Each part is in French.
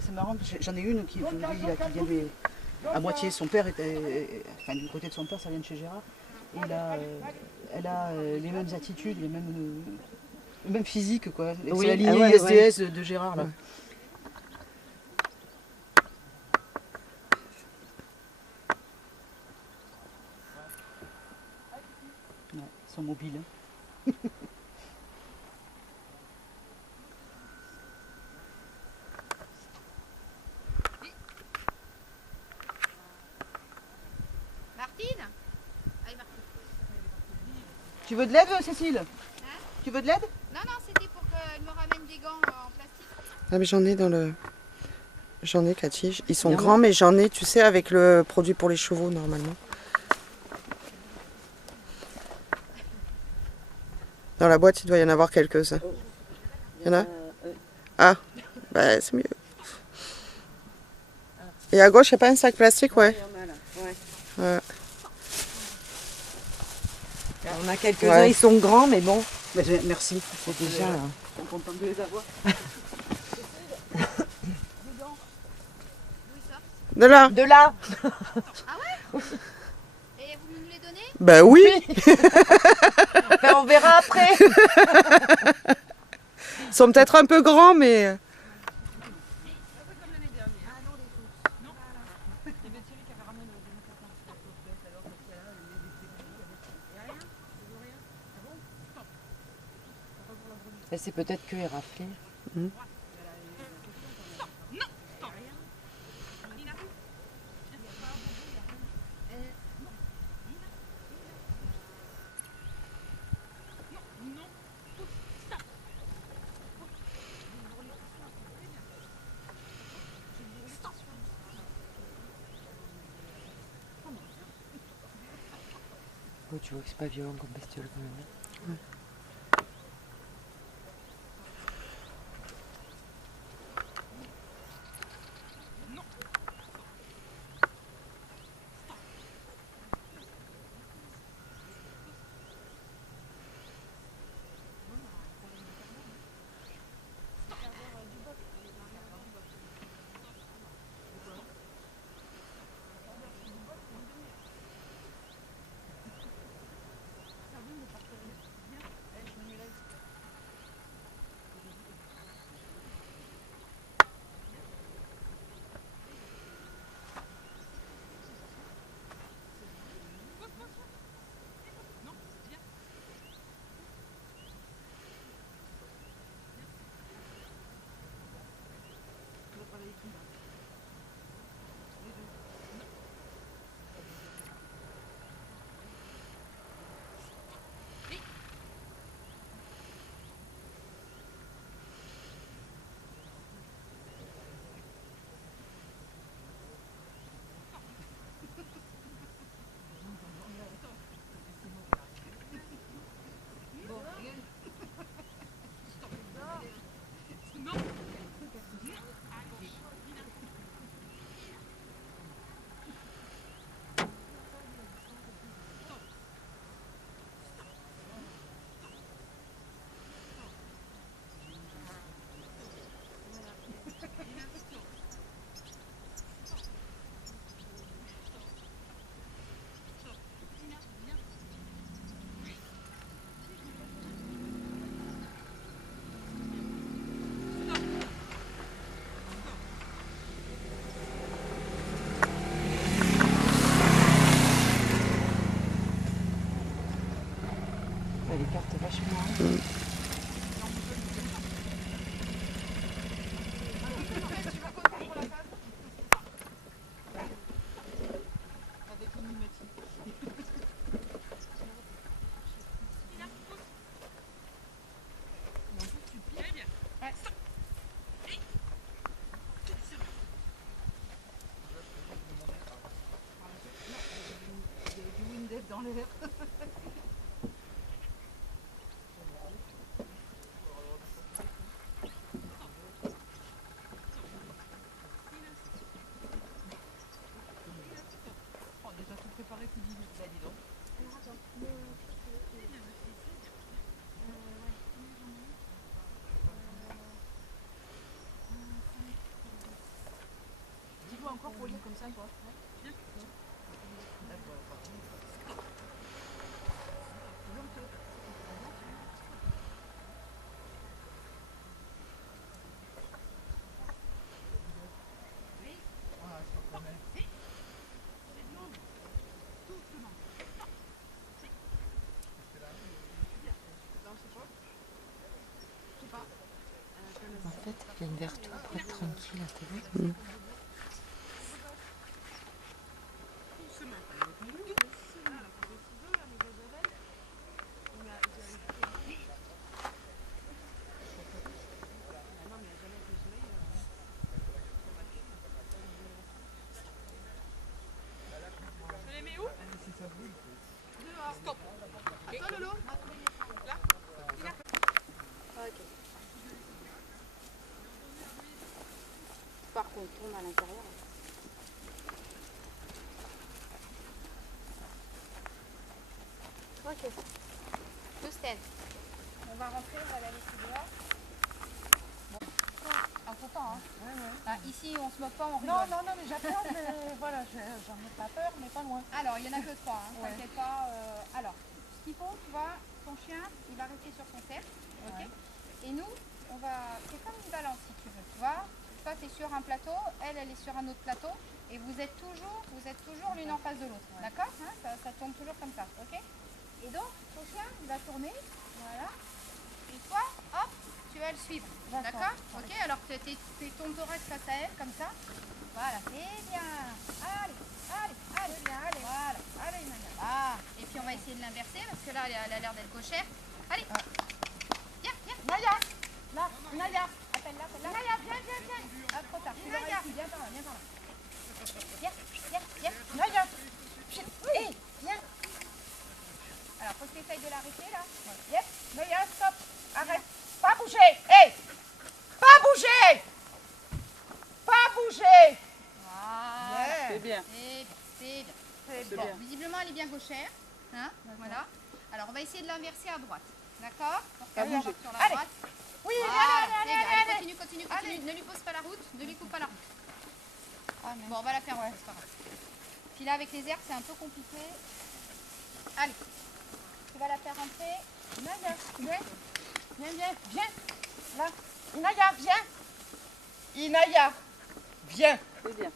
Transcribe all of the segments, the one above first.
c'est marrant, j'en ai une qui vient à moitié, son père était, enfin du côté de son père, ça vient de chez Gérard. Et elle a les mêmes attitudes, le même physique, quoi. Oui, c'est la lignée ouais, ISDS de Gérard, là. Ouais. Ouais, ils sont mobiles. Martine. Allez, Martine. Tu veux de l'aide, Cécile? Tu veux de l'aide? Non, non, c'était pour qu'elle me ramène des gants en plastique. Ah mais j'en ai J'en ai, Cathy. Ils sont grands, mais j'en ai, tu sais, avec le produit pour les chevaux, normalement. Dans la boîte, il doit y en avoir quelques-uns. Il y en a? Ah, bah c'est mieux. Et à gauche, il n'y a pas un sac plastique, ouais. Ouais. On a quelques-uns, ils sont grands, mais bon. Merci. C'est déjà... Je suis contente de les avoir. De là? De là. Ah ouais? Et vous nous les donnez? Bah oui. Enfin, on verra après. Ils sont peut-être un peu grands, mais... C'est peut-être que éraflé. Oh, tu vois que c'est pas violent comme bestiole quand même. Ouais. Elle écarte vachement. Dans l'air. Déjà tout préparé, tout dit. Bah dis donc. comme ça, toi. En fait, ils viennent vers toi pour être tranquille, t'as vu? Par contre, tourne à l'intérieur. Ok. Toussaint, on va rentrer, on va la laisser dehors. Bon. En content, hein. Ah, ici, on se moque pas, on rigole. Non, mais j'appréhende, mais voilà, j'en ai pas peur, mais pas loin. Alors, il y en a que 3, hein, Ouais. t'inquiète pas. Alors, ce qu'il faut, tu vois, ton chien, il va rester sur son cercle, ok. Et nous, on va, c'est comme une balance si tu veux, tu vois. Toi, tu es sur un plateau, elle est sur un autre plateau, et vous êtes toujours l'une en face de l'autre, d'accord, hein, ça tourne toujours comme ça, ok. Et donc, ton chien, il va tourner, voilà. Et toi, hop, tu vas le suivre, d'accord. Ok, alors tu ton thorax face à elle, comme ça. Voilà, c'est bien. Allez, voilà. Allez, madame. Ah, et puis on va essayer de l'inverser parce que là, elle a l'air d'être gauchère. Allez. Viens. Naya. Là, Naya. Appelle-la. Naya, viens. Ah, trop tard. Naya. Viens par là. Viens. Naya. Hé, viens. Alors, faut que tu essayes de l'arrêter là. Yep. Naya, stop. Arrête. Pas bouger. Hé. Pas bouger. Voilà. C'est bien. C'est bien. Bon, visiblement, elle est bien gauchère. Hein, voilà. Alors, on va essayer de l'inverser à droite. D'accord. Pour qu'elle bouge. sur la droite. Oui, allez, continue. Ne lui pose pas la route. Ne lui coupe pas la route. Bon, on va la faire. C'est pas grave. Puis là, avec les herbes, c'est un peu compliqué. Allez. Tu vas la faire rentrer. Naya, viens. Là. Naya, viens. Inaya, viens. C'est bien.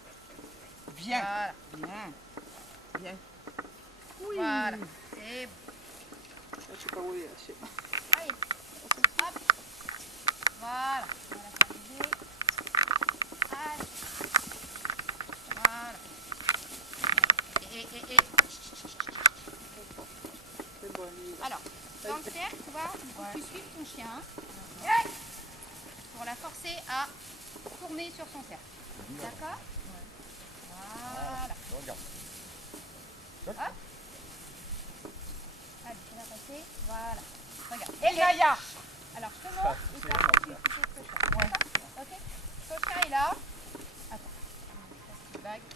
Viens. Voilà. Viens. Voilà. C'est bon. Je sais pas où il est. Allez. Hop. Voilà. On va la faire bouger. Allez. Voilà. Et. C'est bon, Alors, dans le cercle, tu vois, il faut que tu suives ton chien pour la forcer à tourner sur son cercle. D'accord. Voilà. Regarde. Hop. Allez, tu vas passer. Voilà. Regarde. Et Naya. Alors, je te montre et tu vas faire une petite Cocha. Ouais. Ok. Cocha est là. Attends. Je passe une bague.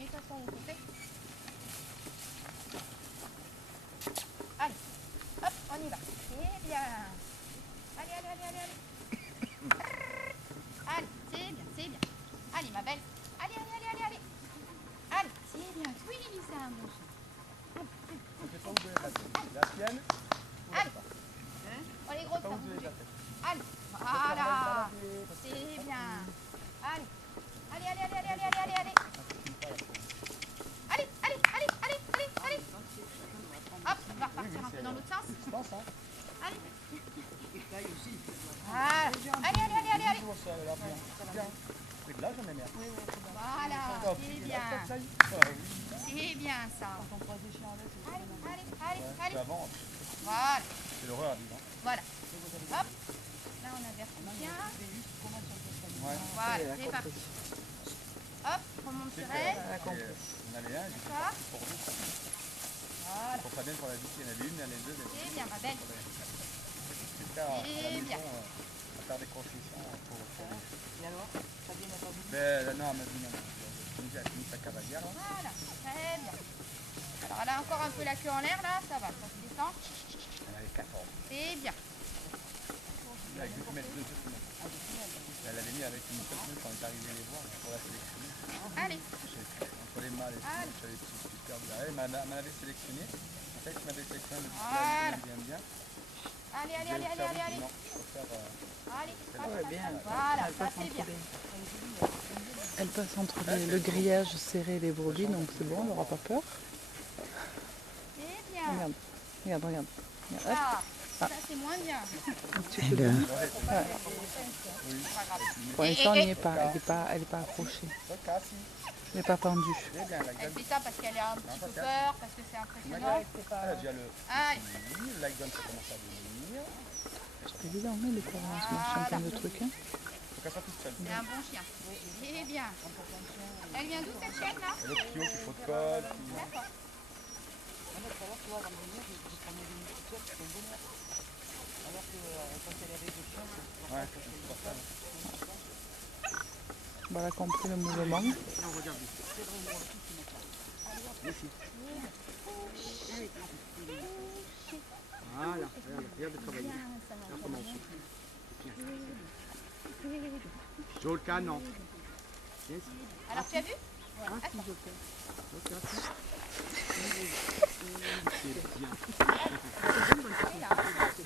Et toi sur le côté. Allez. Hop, on y va. C'est bien. Allez. Allez, c'est bien. Allez, ma belle. Allez. Allez, c'est bien. Oui, c'est un bon chien. Je sais pas où vous avez la tête. La tienne ou la Allez. tienne. Oh, les grosses, Pas ça où vous avez bouge. la tête. Allez, voilà. C'est bien. Allez. Allez. Hop, on va repartir un peu dans l'autre sens. Distance, hein. Allez. Voilà. Allez. Toujours ça, là, bien. C'est de là, j'en ai bien. Voilà, Hop, c'est là, bien. ça y est. Ah, oui. C'est bien ça. Allez. Avant, Voilà. c'est l'horreur à vivre. Voilà. Hop. Là, on inverse le chien. Ouais. Voilà, c'est parti. Hop, on monte sur elle. On avait un, j'ai D'accord. pour deux. Voilà. Pour très bien pour la vie, il y en avait une, il y en avait deux. C'est bien, ma belle. C'est tard, à la C'est maison, bien. à faire des concessions pour Et alors, Fabien n'a pas voulu. Ben non, elle m'a dit non. Elle a fini sa cavalière. Là. Voilà, très bien. Alors, elle a encore un peu la queue en l'air, là, ça va, ça se descend. Elle avait 4 ans. C'est bien. Elle a dû mettre 2 semaines. Elle avait mis avec une seule semaine quand on est arrivé les voir pour la sélectionner. Allez, Entre les mâles et les femelles, j'avais tout super bien. Elle m'avait sélectionné. En fait, il m'avait sélectionné le Voilà. bien. allez, allez, allez, allez, allez, allez. Non, je préfère. Allez, Ouais, bien. voilà, Elle ça passe c'est entre bien. elle passe entre le grillage serré et les brebis, donc c'est bon, on n'aura pas peur. C'est bien. Regarde, regarde, regarde. Regarde, hop. Ah, ça c'est moins bien. Pour l'instant, elle n'y est pas. Elle n'est pas accrochée. Elle n'est pas pendue. Elle fait ça parce qu'elle a un petit peu peur, parce que c'est impressionnant. Déjà le Allez, Lightgun, ça commence à venir. C'est évident, mais les parents se marchent plein de trucs. Hein. Faut qu'elle soit toute seule. c'est un bon chien. C'est bien. Elle vient d'où cette chienne là? Et le petit qui faut de colle. D'accord. Ouais, c'est pas ça. Bah, elle a compris le mouvement. Voilà, regarde de travailler. Regarde comment on souffle. Joe le canon. Alors tu as vu?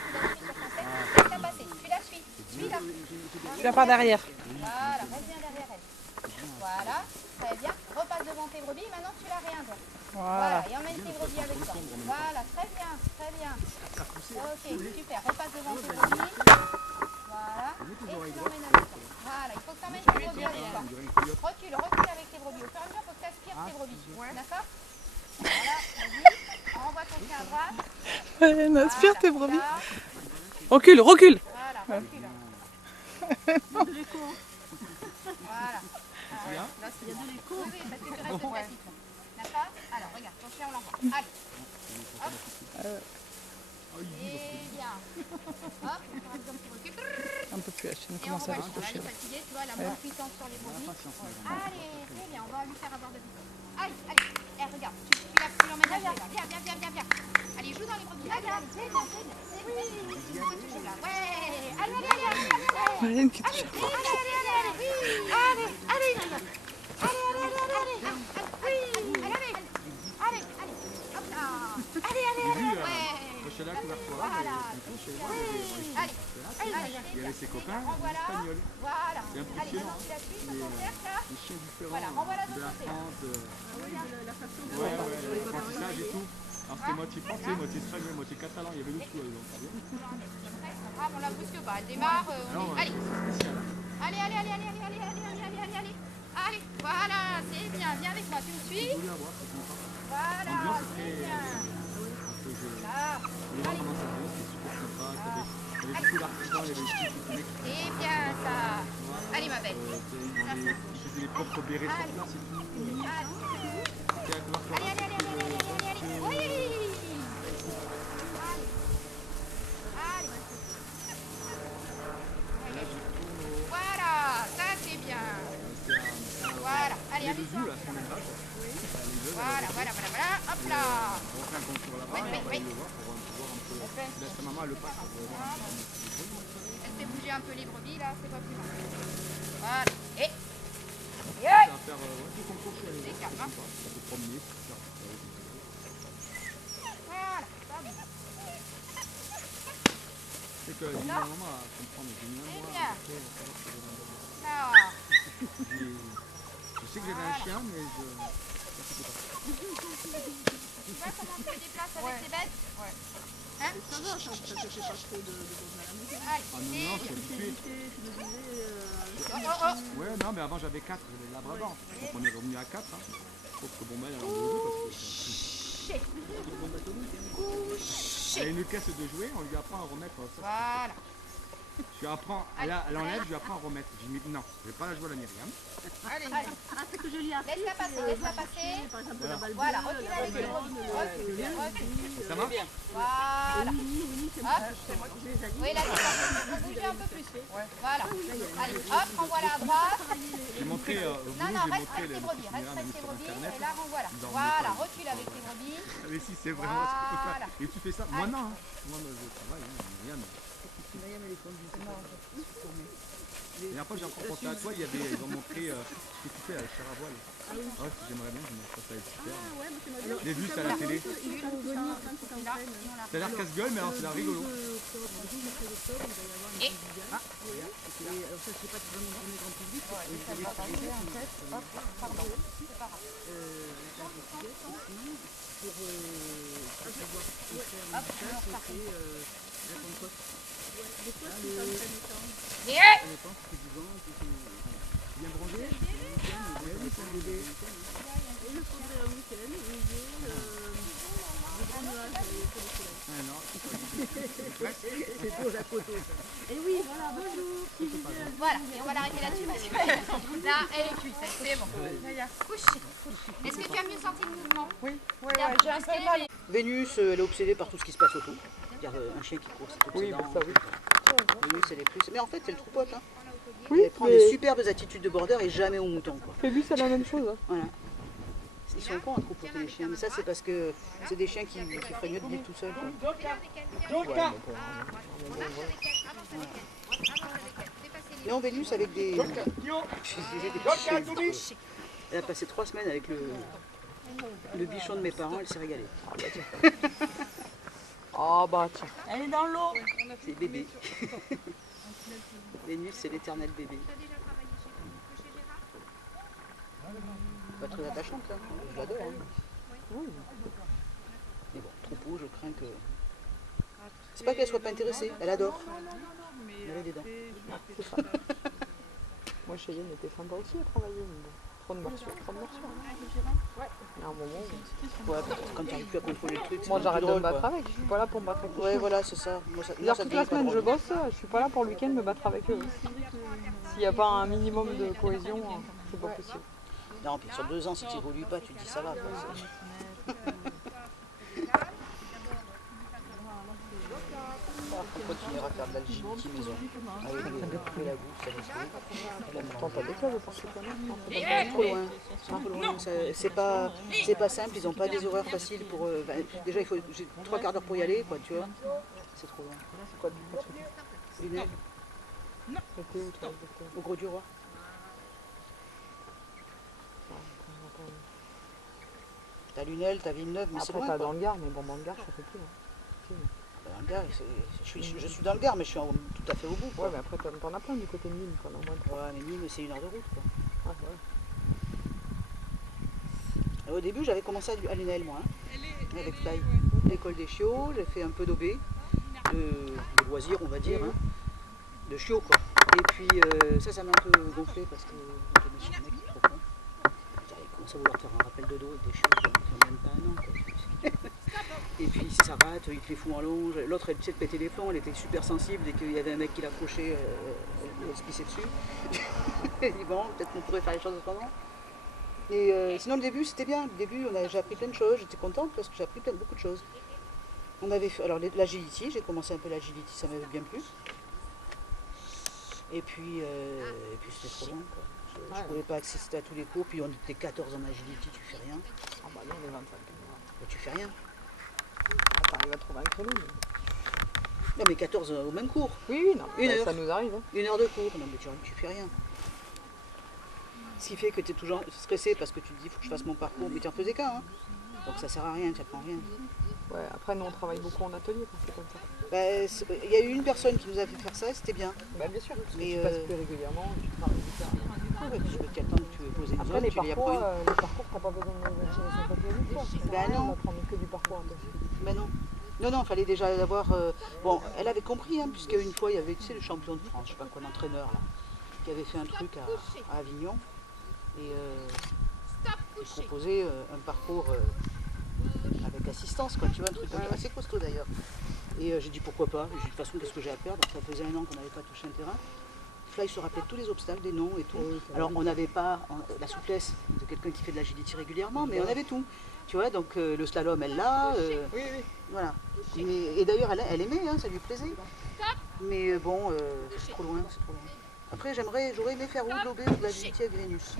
T'as passé, tu la suis. Suis-la. Tu vas par derrière. Voilà, reste bien derrière elle. Voilà, très bien. Repasse devant tes brebis, maintenant tu la réinverses. Voilà, et emmène tes brebis avec toi. Voilà, très bien, très bien. Ok, super. Repasse devant tes brebis. Voilà, et tu l'emmènes avec toi. Voilà, il faut que tu emmènes tes brebis avec toi. Recule, recule avec tes brebis. Au fur et à mesure, il faut que tu aspires tes brebis. D'accord? Voilà, vas-y. Renvoie ton chien à droite. Elle aspire tes brebis. Voilà, Recule, recule. voilà, recule. Voilà. Là, il y a de l'écho. Oui, oui, parce que tu restes statique. D'accord? Alors, regarde, ton chien, on l'envoie. Allez. Hop. Et bien. Hop, on reste comme tu recules. Un peu plus, la chaîne Et on commence à revoit. Là, décrocher. elle est fatiguée, tu vois, elle a moins de puissance sur les brebis. Allez, très bien, on va lui faire avoir de puissance. Allez, allez. Eh, regarde, tu l'emmènes avec toi. Viens, viens, viens, viens, viens. Allez, joue dans les brebis. Allez, allez, c'est bien, c'est bien. C'est bien. Tu peux toucher là. Ouais. Allez, allez, allez, allez, allez. Marianne qui touche. Allez, allez, allez, allez, allez, allez, allez, hop là, allez, ouais, Prochaine couverture. voilà, allez, Il y avait ses copains renvoie-la, espagnols. voilà, C'est allez, impressionnant. maintenant tu la suis sur ton cercle là, Des chiens différents voilà, renvoie-la de de la côté là. France. Ouais, l'apprentissage et tout. Alors c'était moitié français, moitié espagnol, moitié catalan. Il y avait le tout. Donc, ça vient. Grave, on la brusque pas, elle démarre, Alors, allez, spécial. allez, allez, allez, allez, allez, allez, allez, allez, allez, allez, allez, voilà, c'est bien, viens avec moi, tu me suis, Joli à voir, c'est sympa. voilà, L'ambiance c'est est bien, très. là, Les gens comment ça vient, c'est super sympa. Il y avait beaucoup d'artisans, il y avait des petits qui c'est bien ça, allez ma belle, ils faisaient les propres bérets sur place et tout. C'était la couverture. allez, allez, allez, allez, allez, allez, allez, oui, allez, voilà, ça c'est bien, voilà, allez, amuse-toi, Là, son élevage. voilà, voilà, voilà, voilà, hop là, On refait un concours là-bas, Oui, on oui, va oui. aller le voir pour voir un peu. Laisse ta maman, elle le passe. elle fait bouger un peu les brebis là, c'est pas plus mal, voilà, et, Ça va faire tout concours chez elle. c'est calme, hein. Ça peut promener. Voilà, ça va. C'est que j'ai mis un moment à comprendre. J'ai mis un C'est mois bien. à faire ça va, c'est vraiment bon. Là. Je sais que j'avais un chien, mais je. Tu vois comment on se déplace avec ces bêtes? Ouais. Hein? Ah non, non, je suis habitué. Ouais, non, mais avant j'avais 4, j'avais le Labrador. Donc on est revenu à 4. Hein. Sauf que bon, ben, elle a enlevé parce que. Elle a une caisse de jouets, on lui apprend à remettre. Ça, Voilà. je lui apprends, elle enlève, je lui apprends à remettre. Je lui dis non, je vais pas la jouer à la Myriam. Allez, laisse-la passer, laisse-la passer. Voilà, recule avec le brebis. Recule, recule. Ça marche? Voilà. Hop. Oui, là, c'est parti. Il faut bouger un peu plus. Voilà. Allez, hop, renvoie-la à droite. J'ai montré au boulot, Non, non, j'ai reste montré tes le brebis, petit reste Myriam avec tes sur brebis. internet. Et là, renvoie-la. Ils en Voilà, remettent pas. recule avec tes brebis. Mais si, c'est vraiment ce qu'il faut Voilà. faire. Et tu fais ça, moi non. Hein. Moi, je travaille, hein, Myriam. La dernière fois que j'ai rencontré à toi, ils ont montré ce que tu fais avec Cher à voile. Ah ouais, j'aimerais bien, ça va être super. Je l'ai vu, c'est à la télé. Ça a l'air casse-gueule, mais alors c'est l'air rigolo. Voilà, et on va l'arrêter là-dessus parce que là, elle est cuite, c'est bon. Couche. Est-ce que tu as mieux senti le mouvement? Oui, J'ai un peu mal. Vénus, elle est obsédée par tout ce qui se passe autour. C'est-à-dire un chien qui court, c'est oui, obsédant. ça oui. Vénus, elle est plus. Mais en fait, elle troupote. Hein. Oui, Elle prend des superbes attitudes de border et jamais au mouton. Quoi. Phébus, c'est la même chose. Hein. Voilà. Ils sont cons à troupoter les chiens, mais ça c'est parce que c'est des chiens qui feraient mieux de vivre tout seuls. Quoi. Non, Vénus avec des. Elle a passé 3 semaines avec le bichon de mes parents, elle s'est régalée. Ah bah tiens. Elle est dans l'eau. C'est bébé. Vénus, c'est l'éternel bébé. Pas très attachante, hein. Je l'adore. Hein. Mais bon, troupeau, je crains que. C'est pas qu'elle soit pas intéressée, elle adore. Elle a des dents. C'est ça. Moi, Cheyenne était sympa aussi à travailler. Mais bon. Trop de morsures. Ouais. Il y a un moment. Ouais, quand tu n'arrives plus à contrôler le truc, c'est Moi, j'arrête de me drôle, battre quoi. avec. Je suis pas là pour me battre avec les Ouais, chiens. voilà, c'est ça. Moi, ça C'est-à-dire, toute devient la pas semaine, drôle. je bosse. Je suis pas là pour le week-end me battre avec eux. S'il n'y a pas un minimum de cohésion, c'est pas possible. Non, puis sur 2 ans, si tu n'évolues pas, tu te dis ça va. Quoi. On continuera à faire de l'agility maison. Avec la gousse, ça reste Pourtant, t'as des clubs pour ce trop loin. Trop loin. C'est pas simple, ils n'ont pas des horaires faciles pour. Déjà, j'ai 3 quarts d'heure pour y aller, quoi, tu vois. C'est trop loin. C'est quoi du coup? Lunel, C'était où toi exactement? au Gros du Roi. T'as Lunel, t'as Villeneuve, mais c'est Après, loin. t'as Quoi. dans le Gard, mais bon, dans le Gard, ça fait plus. Hein. Dans le Gard, je suis dans le Gard, mais je suis tout à fait au bout. Quoi. Ouais, mais après, t'en as plein du côté de Nîmes, quand même. Ouais, mais Nîmes, c'est 1 heure de route. Quoi. Ouais, ouais. Et au début, j'avais commencé à Lunel, moi, hein, avec Fly. L'école des chiots, j'ai fait un peu d'OB, de loisirs, on va dire, hein, de chiots, quoi. Et puis, ça m'a un peu gonflé parce que je me suis dit, mec, il est trop con. Il commence à vouloir faire un rappel de dos avec des chiots qui n'ont même pas 1 an, quoi. Et puis, si ça rate, il te les fout en longe. L'autre, elle essayait de péter les plombs, elle était super sensible dès qu'il y avait un mec qui l'approchait, elle se pissait dessus. Elle dit, bon, peut-être qu'on pourrait faire les choses autrement. Et sinon, le début, c'était bien. Le début, j'ai appris plein de choses. J'étais contente parce que j'ai appris beaucoup de choses. On avait fait, alors, l'agility, j'ai commencé un peu l'agility, ça m'avait bien plu. Et puis c'était trop long, quoi. Je ne pouvais pas assister à tous les cours. Puis on était 14 en agility, tu fais rien. Ah bah non, on est 25. Bah, tu fais rien. T'arrives à trouver un créneau. Non, mais 14 au même cours. Oui, non, Une heure. ça nous arrive. Hein. 1 heure de cours. Non, mais tu fais rien. Ce qui fait que tu es toujours stressé parce que tu te dis, il faut que je fasse mon parcours. Mais tu n'en faisais qu'un. Hein. Donc ça sert à rien, tu n'apprends rien. Ouais, après, nous, on travaille beaucoup en atelier quand c'est comme ça. Bah, il y a eu une personne qui nous a fait faire ça, c'était bien. Bah, bien sûr, parce que Mais, tu passes plus régulièrement, tu travailles différemment. Ouais, tu peux t'attendre, tu veux poser une Après, zone, les tu lui parcours, apprends. t'as pas besoin de tirer son papier une fois. Bah non. On apprend que du parcours. Ben non. Non, il fallait déjà avoir. Bon, elle avait compris, hein, puisqu'une fois, il y avait, tu sais, le champion de France, je sais pas quoi, l'entraîneur, là, qui avait fait un truc à Avignon. Et il proposait un parcours avec assistance, quoi, tu vois, un truc comme ça, assez costaud d'ailleurs. Et j'ai dit pourquoi pas. J'ai dit, de toute façon, qu'est-ce que j'ai à perdre? Ça faisait 1 an qu'on n'avait pas touché un terrain. Fly se rappelait tous les obstacles, des noms et tout. Alors, on n'avait pas la souplesse de quelqu'un qui fait de l'agility régulièrement, mais on avait tout. Tu vois, donc le slalom, elle l'a. Oui. Voilà. Et d'ailleurs, elle aimait, hein, ça lui plaisait. Mais bon, c'est trop loin, c'est trop loin. Après, j'aurais aimé faire ou de l'OB ou de l'agility avec Vénus.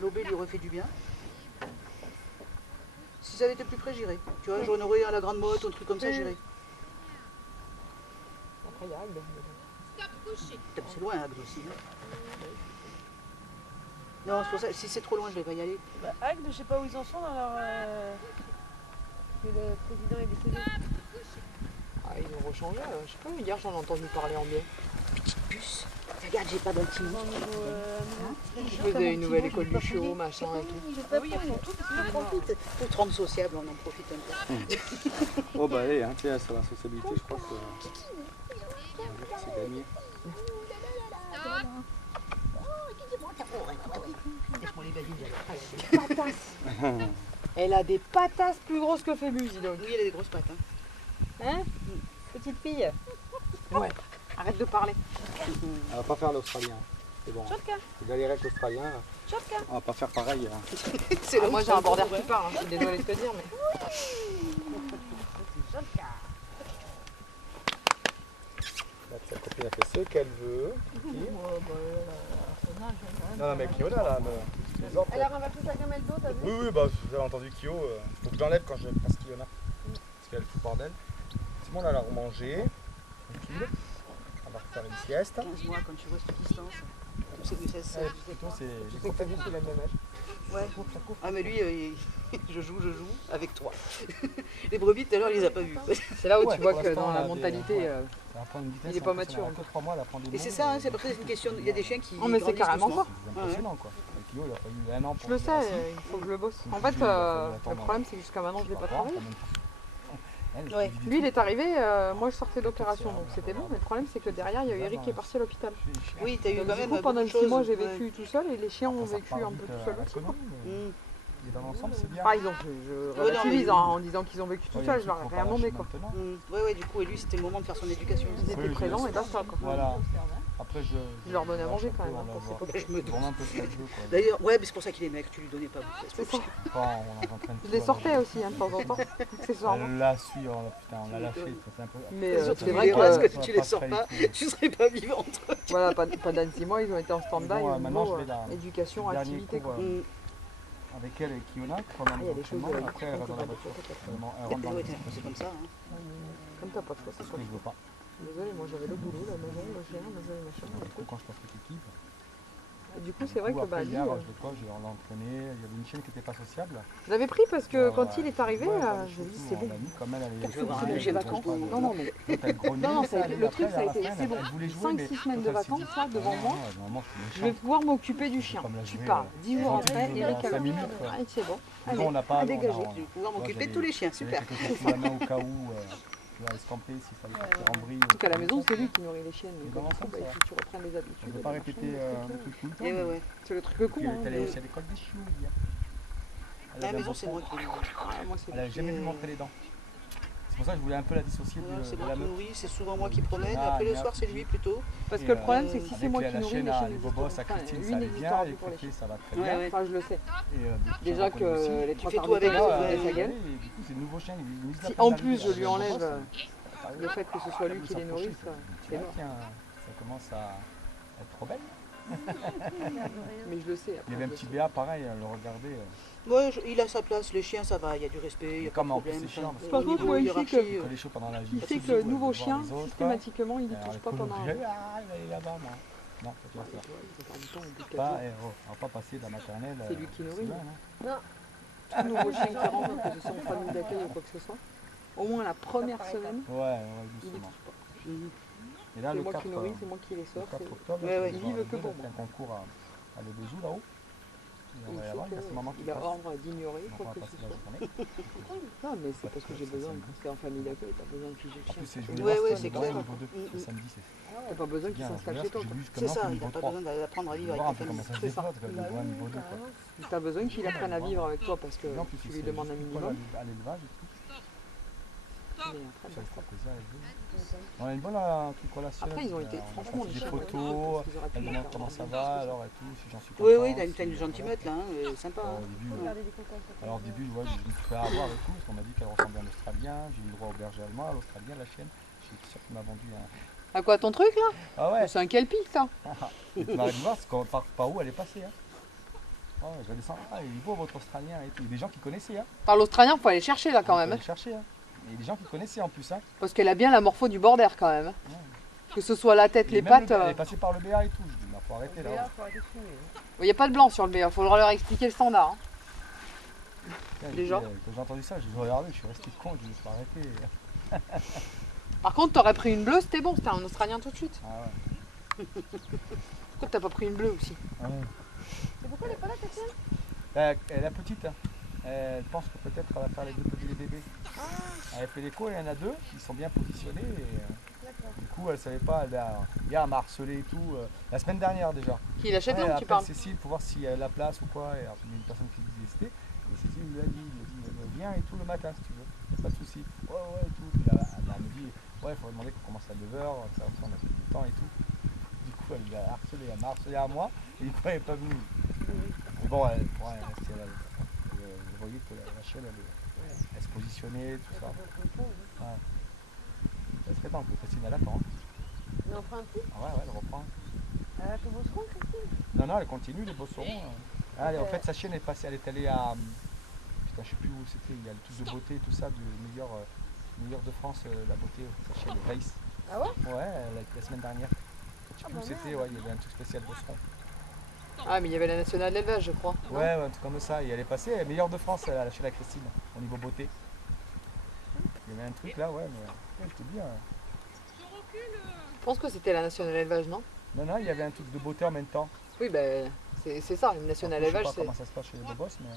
L'OB lui aurait fait du bien. Si ça avait été plus près, j'irais. Tu vois, j'en aurais à la Grande Motte ou un truc comme ça, j'irais. Après, il y a Agde. C'est loin, Agde aussi. Hein. Non, c'est pour ça, si c'est trop loin, je vais pas y aller. Bah, Agde, je sais pas où ils en sont dans leur. Que le président est décédé. Ah, ils ont rechangé. Je sais pas, hier j'en ai entendu parler en bien. Petite puce. Regarde, j'ai pas d'anti-mou. Au niveau. Je faisais une nouvelle école du chiot, machin et tout. Oui, ils font tout. On profite. Pour te rendre sociable, on en profite un peu. Oh bah allez, hein, tiens, sur la sociabilité, je crois que c'est gagné. Laisse-moi les badines, Patasses. Elle a des patasses plus grosses que Phébus, dis donc. oui, elle a des grosses pattes. Hein. Hein? Petite fille. Ouais. Arrête de parler. Elle va pas faire l'Australien. C'est bon. C'est galéré avec l'Australien. On va pas faire pareil. Hein. C'est Ah, moi j'ai un border qui parle, hein. Je suis désolée de te dire, mais. Là, sa copine a fait ce qu'elle veut. Non, mais Kyo là, les autres. Elle a ravaché sa gamelle d'eau, t'as vu? Oui, oui, bah vous avez entendu Kyo. Faut que je l'enlève quand je passe Kiona. Parce qu'elle fout le bordel. C'est bon, là, elle a remangé. Tranquille. On va refaire une sieste. 15 mois, quand tu vois cette distance. Tu sais que ça, Ouais, plutôt, c'est. Je sais que Phébus il a le même âge. Ouais. Ah, mais lui, je joue avec toi. Les brebis, tout à l'heure, il les a pas vus. C'est là où Ouais, tu vois pour que l'instant, dans la elle a des- mentalité. ouais. Ça va prendre une vitesse. Il est pas impressionnante. mature. Que 3 mois, elle apprend des mots. Et c'est ça, hein, c'est parce que c'est une question. Il y a des chiens qui. Non, mais c'est grandissent carrément doucement. ça. C'est impressionnant quoi. Et Kyo, il a fallu un an pour Je le faire sais, assis. il faut que je le bosse. En Donc, fait, lui, il a fallu le attendre. problème c'est que jusqu'à maintenant je l'ai pas voir, travaillé. quand même. Elle, Ouais. elle vit Lui il tout. est arrivé, moi je sortais d'opération donc c'était bon, mais le problème c'est que derrière il y a eu Eric qui est parti à l'hôpital. Oui, t'as eu Donc, quand du même. coup pendant beaucoup 6 de mois choses. j'ai vécu tout seul et les chiens ont Après, ça vécu repart un peu vite, tout seul à la aussi. quoi. connerie, mais- Mm. Et dans l'ensemble, c'est bien. Ah ils ont, je non, relativise mais- en disant qu'ils ont vécu tout Ouais, seul, il je leur ai faut rien pas demandé lâcher quoi. maintenant. Ouais, ouais, du coup, et lui, c'était le moment de faire son éducation. Ils étaient Oui, présents je- et basta quoi. Voilà. Après, Je leur donnais à manger quand même, hein, pour ces Je me doute. Vraiment un peu ce qu'elle veut, quoi. D'ailleurs, ouais, mais c'est pour ça qu'il est maigre, tu lui donnais pas beaucoup. C'est ça. Pas, on est en train de Je les tout, sortais alors, aussi hein, de temps en temps, accessoirement. Elle l'a su, putain, on l'a lâché, c'est un peu. Mais Surtout c'est qu'il vrai est rase, que que tu les sors pas, tu serais pas vivante. voilà, pas d'âne 6 mois, ils ont été en stand-by Bon, au maintenant, niveau je vais là. éducation, Le dernier activité cours, quoi. avec elle et Kiona, pendant il y a des choses l'entraînement, après elle reste dans la voiture. Elle rentre dans Ouais, le c'est comme ça. Hein. Comme t'as pas de choix, c'est parce quoi. que je veux pas. Désolé, moi j'avais le boulot, la maison, le chien, le machin, Du le coup, truc. quand je passe avec l'équipe, Et du coup, c'est vrai que après, bah, lui, hier, je l'ai quoi, on l'a entraîné, il y avait une chienne qui n'était pas sociable. je l'avais pris parce que Alors, quand il est arrivé, ouais, je me dis c'est on bon. l'a mis comme elle allait Tu veux voir elle un allait chez jouer, vacances elle allait Non, non, mais L'autre, elle grognait, Non, non, mais ça a été- allait le après, truc, ça a à la été, fin, c'est elle bon. voulait jouer, 5-6 mais semaines de quand elle s'est vacances, dit, là, devant non, moi. normalement, c'est Je méchant. vais pouvoir m'occuper du chien. Comme la Tu jouer, pars. 10 jours quand après, tu Eric joues a 5 minutes, quoi. Ah, c'est bon. Du Allez, coup, on n'a pas. à dégager. Je vais pouvoir m'occuper j'avais- de tous les chiens, j'avais super. quelque chose sous la main au cas où tu vas escamper s'il fallait partir en vrille. Surtout qu'à la maison, c'est lui qui nourrit les chiennes. Et Donc, dans du coup, l'ensemble, bah, il ça faut que tu reprennes les On habitudes. ne peut et pas les répéter machins, le truc tout le temps. Et ouais, ouais. C'est le truc con. Elle hein, est allée mais- aussi à l'école des chiots hier. À la maison, c'est moi qui l'ai mis. Ah, moi, c'est Elle n'a jamais vu montrer les dents. C'est pour ça que je voulais un peu la dissocier Ouais, c'est de moi la qui meuf. nourris, c'est souvent moi qui promène. Ah, Après le merde. soir, c'est lui plutôt. Parce Et, que le problème, c'est que si avec c'est moi la qui nourris, chaîne les à chiens les n'existent bobos pas. à Christine, Lui ça allait n'existera bien, plus et pour les Féfé, chiens. ça va très Ouais, bien. ouais. Enfin, je le sais. Et Déjà Jean-Paul aussi. que les Tu trois fais quarts tout du avec temps, eux, il ouais, connaît sa ouais. gueule. Et du coup, c'est de nouveaux chiens. Si en plus je lui enlève le fait que ce soit lui qui les nourrisse, c'est mort. Ça commence à être trop belle. Mais je le sais. Il y avait un petit Béa, pareil, le regarder. Ouais, il a sa place, les chiens, ça va, il y a du respect, il n'y a pas de Comme en plus, problème. c'est chiant, parce Par Au contre, niveau moi, il fait hiérarchie, que- Quand les chiots pendant la vie. Il fait que le nouveau chien, systématiquement, il ne touche pas pendant un Ah, il va aller là-bas, moi. Non, ça tu vas faire. Pas, on va pas passer de la maternelle. C'est lui qui nourrit. loin, non. Tout nouveau chien qui rentre, que ce soit en famille d'accueil ou quoi que ce soit, au moins la première semaine, Ouais, il les doucement. touche pas. Mhm. Et là, C'est le moi 4, qui nourris, c'est moi qui les le sors. 4 c'est- octobre, Ouais, ouais. Ils vivent que pour il y a un concours à l'Ebezou là-haut. Et on Il va y faut avoir, il y a sa maman qui qu'il a passe. ordre d'ignorer Donc, quoi on va que ce passer la soit. journée. Non, mais c'est parce que j'ai besoin, quand c'est en famille d'accueil, t'as besoin de figer le En chien. plus, c'est je Ouais, voulais ouais, voir c'est si on clair. est niveau 2. Mhm. Le samedi, c'est T'as pas besoin qu'il bien. s'installe chez toi. J'ai quoi. vu C'est comment ça, c'est il niveau n'a pas 3. besoin d'apprendre à vivre Voir un avec peu ta comment famille. ça se C'est ça. développe, niveau 1, niveau 2. Quoi. T'as besoin qu'il apprenne à vivre avec toi parce que Et en plus, tu il lui sait demandes un jusqu'où minimum. à l'élevage et tout. Mais après, Ça bah, fera plaisir avec eux. On a une bonne truc relationnelle. Après, ils ont été, On franchement, fait les des chiens, photos, parce qu'ils auraient pu elle le demande faire comment dans ça une va, discussion. alors et tout, si j'en suis content. Oui, oui, t'as si- une gentille meute là, sympa. Alors, hein. au début, Regardez les contents. alors, au début, ouais, j'ai dû faire avoir et tout, parce qu'on m'a dit qu'elle ressemblait à un Australien, j'ai eu le droit au berger allemand, à l'Australien, la chienne. Je suis sûr qu'il m'a vendu un. À quoi ton truc là Ah ouais, C'est un kelpie ça. et tu m'arrêtes de voir, parce qu'on par où elle est passée. Hein. Ah ouais, je descends, ah, il est beau votre Australien et tout. Il y a des gens qui connaissaient. Hein. Par l'Australien, faut aller chercher là quand Faut même. aller chercher. Hein. Et il y a des gens qui connaissaient en plus. Hein. Parce qu'elle a bien la morpho du border quand même. Que ce soit la tête, les Et même pattes. le gars, elle est passée par le BA et tout. Je dis, faut arrêter là. Là, faut arrêter de fumer. Il n'y a pas de blanc sur le BA, il faudra leur expliquer le standard. Hein. Déjà. Quand j'ai entendu ça, j'ai regardé, je suis resté con, je me suis arrêté. Par contre, t'aurais pris une bleue, c'était bon, c'était un Australien tout de suite. Ah ouais. Pourquoi t'as pas pris une bleue aussi? Ah ouais. Et pourquoi elle est pas là, Tatiana? Elle est petite, hein. Elle pense que peut-être elle va faire les deux petits bébés. Elle fait l'écho, il y en a deux, ils sont bien positionnés. Et, du coup, elle savait pas, hier elle m'a harcelé et tout, la semaine dernière déjà. Qui l'achète Ouais, là, elle tu appelle parles? Cécile pour voir s'il y a la place ou quoi. Et alors, il y a une personne qui disait c'était. Et Cécile lui a dit, viens et tout le matin si tu veux, y a pas de souci. Ouais et tout. Puis elle me dit, ouais, il faudrait demander qu'on commence à 9h, ça on a plus de temps et tout. Du coup, elle m'a harcelé à moi, et du coup, elle n'est pas venue. Mais bon, si vous voyez que la chaîne, elle se positionnait, tout ça. Ouais. Ça serait temps que Christine, elle attend. Mais on fera un petit. Ah ouais, elle reprend. Elle a fait Bosseron, Christine. Non, elle continue, les bosserons. En fait, sa chaîne est passée, elle est allée à. Putain, je sais plus où c'était, il y a le truc de beauté, tout ça, du meilleur de France, la beauté, sa chaîne, Race. Ah ouais? Ouais, la semaine dernière. Je sais plus où c'était, ouais, il y avait un truc spécial bosseron. Ah, mais il y avait la nationale d'élevage, je crois. non? Ouais, un truc comme ça, et elle est passée, meilleure de France, chez la Christine, au niveau beauté. Il y avait un truc là, ouais, mais je te dis. Je pense que c'était la nationale d'élevage, non? Non, il y avait un truc de beauté en même temps. Oui, ben c'est ça, une nationale Je sais d'élevage, pas c'est. comment ça se passe chez les bobos, mais.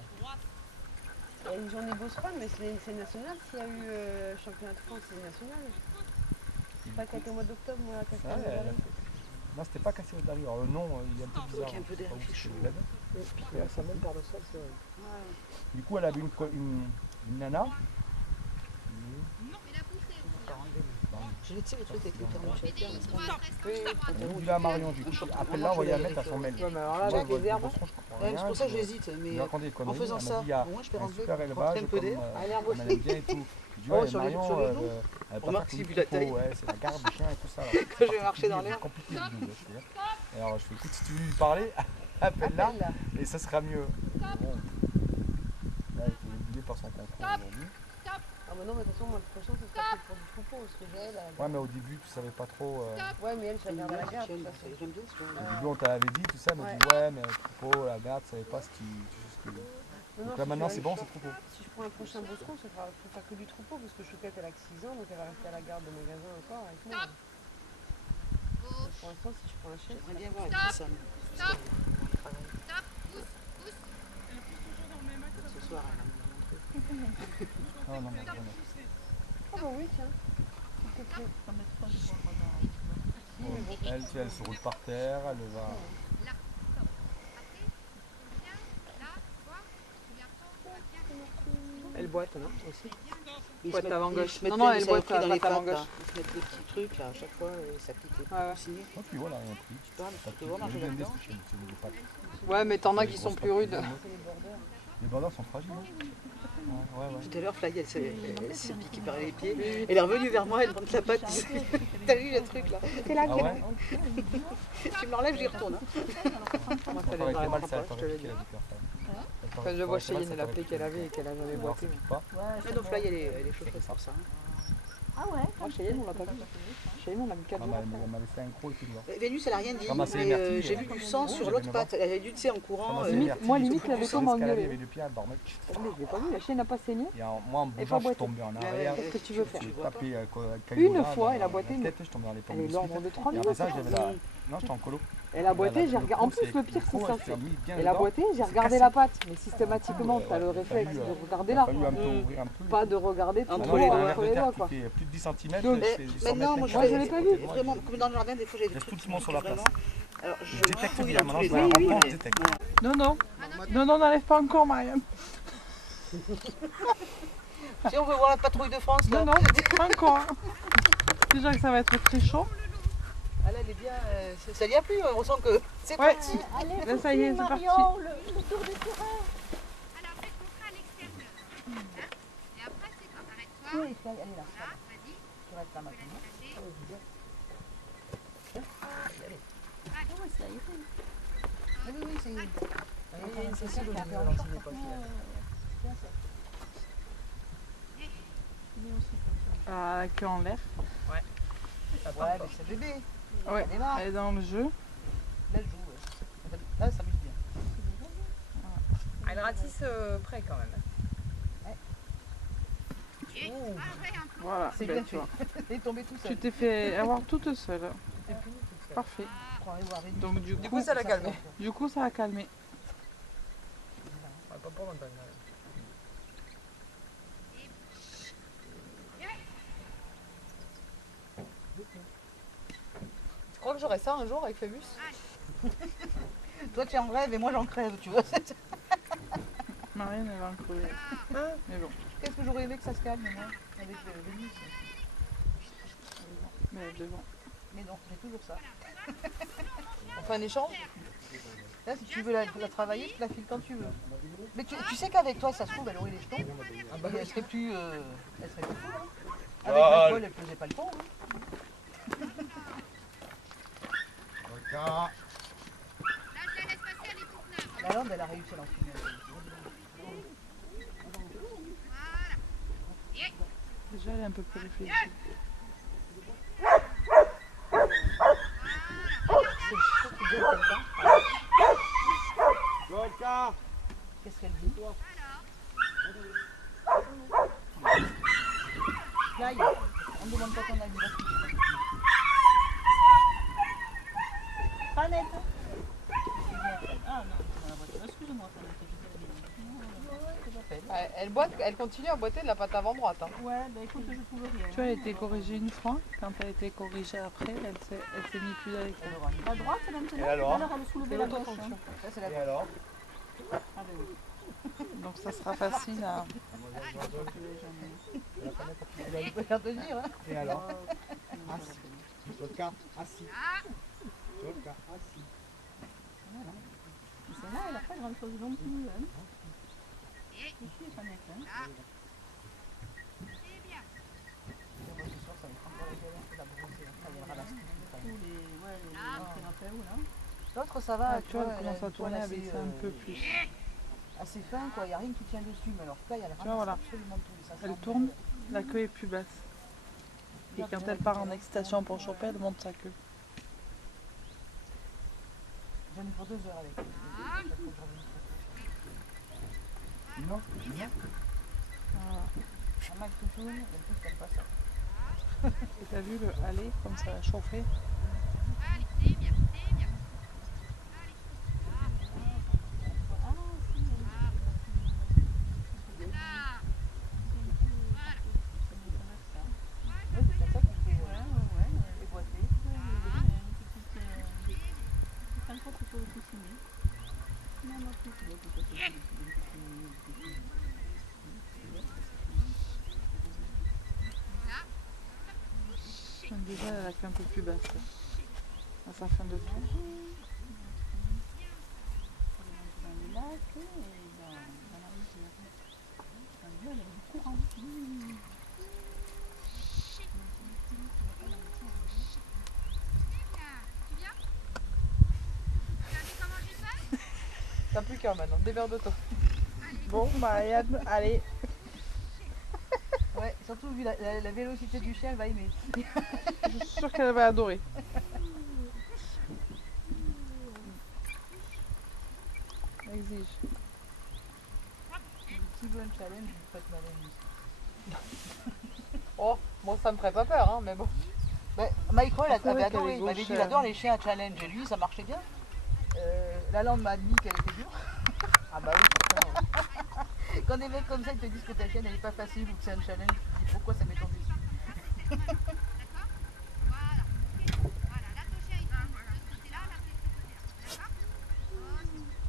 Il y a une journée Bosseron, mais c'est national. S'il y a eu championnat de France, c'est national. C'est pas qu'à été au mois d'octobre, moi, à Ouais, Castelnaudary. non, c'était pas cassé au Dari. Alors le nom, il est un peu bizarre. Il y a un peu d'air Je sais pas où qui c'est, chaud. le web. Ça monte par le sol, c'est. Du coup, elle avait une nana. Je vais tirer le truc avec le thermomètre. Elle a dit là à Marion, du coup, appelle-la, envoyez un mail à son mail. Ouais, mais alors là, Moi, avec les herbes. bosseron, je comprends Ouais, rien. c'est pour ça que j'hésite. Je Mais lui ai raconté des conneries. en faisant Elle m'a ça, dit, il y a au moins je perds un un peu, super pour élevage, prendre un peu d'air. Ah, l'herbe elle aime bien et tout. Je dis, Oh, ouais, sur les- Marion, sur les elle genoux. va pas Remarque, faire si, tout vu le la taille. troupeau, ouais, c'est la garde du chien et tout ça. là. Que je vais marcher dans l'air. C'est compliqué le double, je te dis. Et alors je fais, écoute, si tu veux lui parler, appelle-la et ça sera mieux. Bon. Là, il faut le guider par son concours aujourd'hui. Ah bah non, mais de toute façon, moi, le prochain, ce sera peut-être pour du troupeau, parce que Joël, Ouais, mais au début, tu savais pas trop. Ouais, mais elle, je la garde à la garde, de toute façon. J'aime bien ce genre. Au début, on t'avait dit tout ça, mais on dit ouais, mais le troupeau, la garde, tu savais pas ce qui. Non, non, Donc si là, je maintenant, fais- c'est bon, c'est troupeau. Si je prends un prochain Bosseron, il faut faire que du troupeau, parce que Chouquette, elle a que 6 ans, donc elle va rester à la garde de magasin encore avec moi. Donc, pour l'instant, si je prends un chien, J'aimerais bien voir avec ça. Ce soir, elle va me montrer. Non, non, non. ah bah oui, tiens. S'il te plaît. Elle, tu sais, elle se roule par terre, elle va. Elle boite, non? Aussi. Ils Boîte se mettent- avant ils gauche. se mettent Non, non, les elle boîte saloperies dans les patte avant pattes, gauche. là. Ils se mettent des petits trucs là, à chaque fois, et ça pique. Ouais, ouais. Signé. Et puis voilà, il y a un prix. Tu parles, Pas tu peux voir, de marcher bien là-dedans. ce chien, c'est des pattes. Ouais, mais t'en as Les qui sont grosses plus pattes, rudes. Les bordeurs sont fragiles. Hein. Ouais. Tout à l'heure, Fly, elle s'est piquée par les pieds. Elle est revenue vers moi, elle monte la patte. T'as vu le truc là? C'est là Ah que ouais. tu me l'enlèves, j'y retourne. hein. Moi, Ça ça paraît les mal, arrêtera ça pas, je te paraît le piqué dis. la vipère. Quand je vois Cheyenne et la plaie qu'elle avait et qu'elle a jamais boité. Pas. Mais donc Fly, elle est chaude pour ça. Moi, Cheyenne, on l'a pas vu. Cheyenne, on a vu 4 Non, jours. mais elle m'avait fait un gros et puis là. Vénus, elle a rien dit, Ramasser les mais myrtilles, j'ai vu du sang sur j'avais l'autre une patte. Elle a dû, tu sais, en courant. moi, limite, la veto m'a Elle engueulé. avait deux pieds, elle dormait. Mais je l'ai pas vu, la chienne n'a pas saigné. Et moi, en Elle bougeant, va je suis boiter. tombé en arrière. Qu'est-ce que tu veux faire? J'ai tapé Une fois, elle a boité, mais mais je tombais dans les pommes elle est de l'ordre suite. de 3 Et après minutes. ça, j'avais la. Non, j'étais en colo. Elle a boité, j'ai regardé. En plus, le pire, c'est ça. Elle a boité, j'ai regardé la patte. Mais systématiquement, t'as le réflexe de regarder Il là. a fallu un peu ouvrir un peu. Pas de regarder tout Entre le les temps doigts. entre les doigts, quoi. Qui fait plus de 10 cm. Donc, Maintenant, moi, je l'ai pas vu. Vraiment, comme dans le jardin, des fois, j'ai des Reste tout trucs doucement sur la place. vraiment. Alors, Je je détecte fouille bien, dans tous maintenant les je vois un doigts. rapport, je détecte. Non, non. Non, non, n'enlève pas encore, Mariam. Si on veut voir la patrouille de France, là. Non, non, pas encore. Déjà que ça va être très chaud. Ah, là, elle est bien. Ça n'y a plus, on sent que c'est Ouais. parti. Là, ça y est, c'est parti. Alors, faites montrer à l'extérieur. Hein? Et après, c'est quand arrête-toi. Elle est là. Là, vas-y. Tu restes là maintenant. Ah oui, oui, c'est. Il y a une Cécile au début, alors ce n'est pas fier. Ah, queue en l'air. Ah, Ouais, mais c'est bébé. Ouais, Elle démarre. elle est dans le jeu. Là, elle joue. Ouais. En fait, là, ça s'amuse bien. Elle ratisse près quand même. Voilà, C'est ben, bien tu fait. vois. Elle est tombée tout seul. Tu t'es fait avoir toute seule. C'est fini toute seule. Parfait. Pour arriver à réunir Donc son du temps. coup, ça l'a calmé. Du coup, ça a calmé. Ouais, pas pour longtemps. quand même. Tu crois que j'aurai ça un jour avec Phébus? Toi, tu en rêves et moi, j'en crève, tu vois. Marianne, elle va en crever. Mais bon, Qu'est-ce que j'aurais aimé que ça se calme, moi, avec Vénus. mais elle est devant. Mais non, j'ai toujours ça. On fait un échange? Là, si tu veux la travailler, je te la file quand tu veux. Mais tu sais qu'avec toi, ça se trouve, elle aurait les jetons. Ah bah Et oui. elle serait plus cool. Hein. Avec l'alcool, elle faisait pas le ton. Hein. Là, je la laisse passer, elle est toute neuve. La lande, elle a réussi à l'enfumer. Déjà, elle est un peu plus réfléchie. C'est chaud qui gueule comme ça. Qu'est-ce qu'elle dit? Fly, on ne demande pas ton avis. Fanette. Ah non, c'est dans la voiture. Excuse-moi, Fanette. Elle continue à boiter de la pâte avant droite. Hein. Ouais, bah écoute, je trouve rien. Tu vois, elle a été corrigée une fois. Quand elle a été corrigée après, elle s'est mise plus avec elle. À droite, maintenant. Et alors Elle a soulevé la gauche. l'autofonction. Ça, c'est la Et alors? Ah ben oui. Donc ça sera facile à... Elle a pas l'air de dire. Hein. Et alors? Assis. Vodka, assis. Vodka, assis. C'est là, elle n'a pas grand chose non plus. Hein. Ici, elle Fanette. Hein. C'est bien. Moi, ce soir, ça me prend pour la gueule. La brosser. Elle ramasse tout. L'autre, ça va. Ah, tu vois, elle commence à tourner avec ça un peu plus. Assez fin, quoi. Il n'y a rien qui tient dessus. Mais alors, là, elle ramasse vois, voilà. absolument tout. Ça Elle sent tourne, bon. la queue est plus basse. Et quand elle part en excitation pour choper, elle monte sa queue. J'en ai pour 2 heures avec elle. Non? Voilà. Un max tout jaune, mais plus, t'aimes pas ça. Et t'as vu le aller, comme ça a chauffé? Allez, c'est bien, c'est bien. Ouais, c'est ça qui fait déboîter. Donc déjà, elle a la queue un peu plus basse. À sa fin de tour. Tu viens? Regardez comment je fais? T'as plus qu'un maintenant, démerde-toi. Bon, Marianne, allez. Ouais, surtout vu la vélocité du chien, elle va aimer. Je suis sûre qu'elle va adorer. Exige. Si veut un challenge, je faites ma réunion. Oh, moi ça me ferait pas peur, hein, mais bon. Ouais, Michael C'est vrai avait qu'elle adoré, est il m'avait dit gauchère. il adore les chiens à challenge et lui ça marchait bien. La lande m'a admis qu'elle était dure. Ah bah oui, forcément. Quand des mecs comme ça ils te disent que ta chienne elle est pas facile ou que c'est un challenge, tu te dis pourquoi ça m'est tombé dessus. Voilà. Ok. Voilà, là, ton chien, il va de ce côté-là, là, c'est de ce côté-là. D'accord?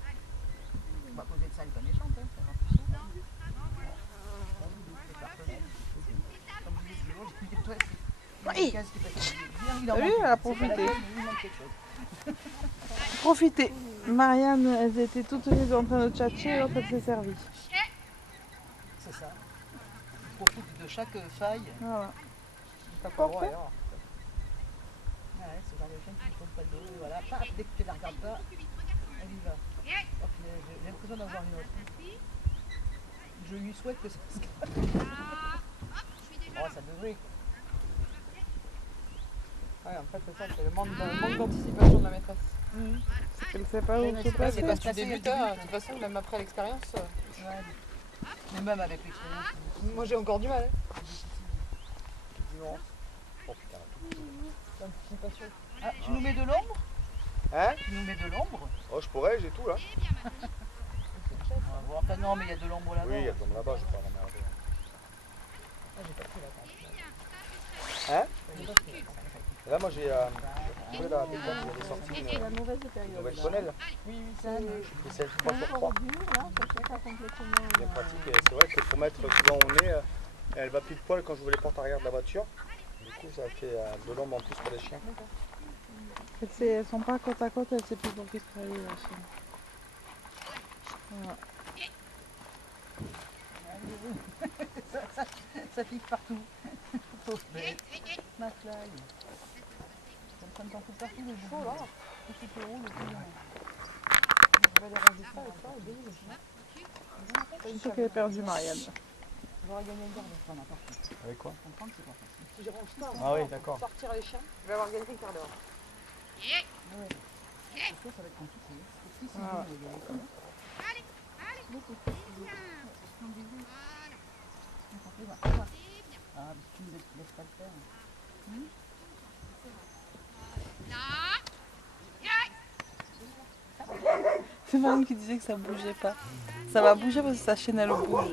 Allez. Bah, à côté de ça, elle est pas méchante, hein, ça va plus souvent. Non, voilà. C'est personnel. C'est ça. Comme je disais l'autre, je dis toi, Oui. c'est 15 qui peut être bien, il en T'as vu, manque elle a une. profité. C'est pas la peine, mais il manque quelque chose. Profitez. Marianne, elles étaient toutes les deux en train de tchatcher, l'autre elle s'est servie. C'est ça. Profite de chaque faille. Voilà. T'as pas le droit ailleurs. Ouais, c'est genre de chien qui ne tourne pas le dos. Et voilà, paf, dès que tu la regardes pas, elle y va. Oh, punaise, j'ai l'impression d'en voir une autre. Je lui souhaite que ça se calme. Ah, hop, je suis déjà Oh, là. ça devrait. Ouais, en fait, c'est ça, c'est le manque d'anticipation de la maîtresse. C'est qu'elle sait pas où Ouais, se c'est passer. C'est parce que tu débutes, hein, de toute façon, même après l'expérience, Ouais. Mais même avec l'expérience. moi j'ai encore du mal. Hein. Oh putain. L'anticipation. Ah, tu nous mets de l'ombre? Hein? Tu nous mets de l'ombre? Oh, je pourrais, j'ai tout là. On va voir. Enfin, non, mais il y a de l'ombre là-bas. Oui, il y a de l'ombre là-bas, je vais pas m'emmerder. Ah, j'ai pas pris la tente. Hein? Là, moi j'ai trouvé la il y avait sorti une mauvaise période. nouvelle tonnelle. Oui, oui, C'est celle 3x3. Bien pratique. Et c'est vrai que pour mettre là où on est, elle va pile poil quand j'ouvre les portes arrière de la voiture. Du coup, ça fait de l'ombre en plus pour les chiens. Elles sont pas côte à côte, elles s'est plus d'orchestrer la chienne. Voilà. Ça pique partout. Pauvre bête. Ma fly. Ça me t'en fout partout le chaud là. Tout ce qui roule, tout Je vais aller ranger ça avec ça et donner les chiens. Je suis sûre qu'elle a perdu Marianne. J'aurais gagné le garde. on a partout. Avec quoi? Comprendre, c'est pas facile. Si je range ça, Ah oui, d'accord. sortir les chiens, je vais avoir gagné le quart d'heure. Ça va être compliqué. Parce que si Ah. il y a les colères. Ah, mais si tu ne laisses pas le faire. C'est Marine qui disait que ça bougeait pas. Ça va bouger parce que sa chaîne elle bouge.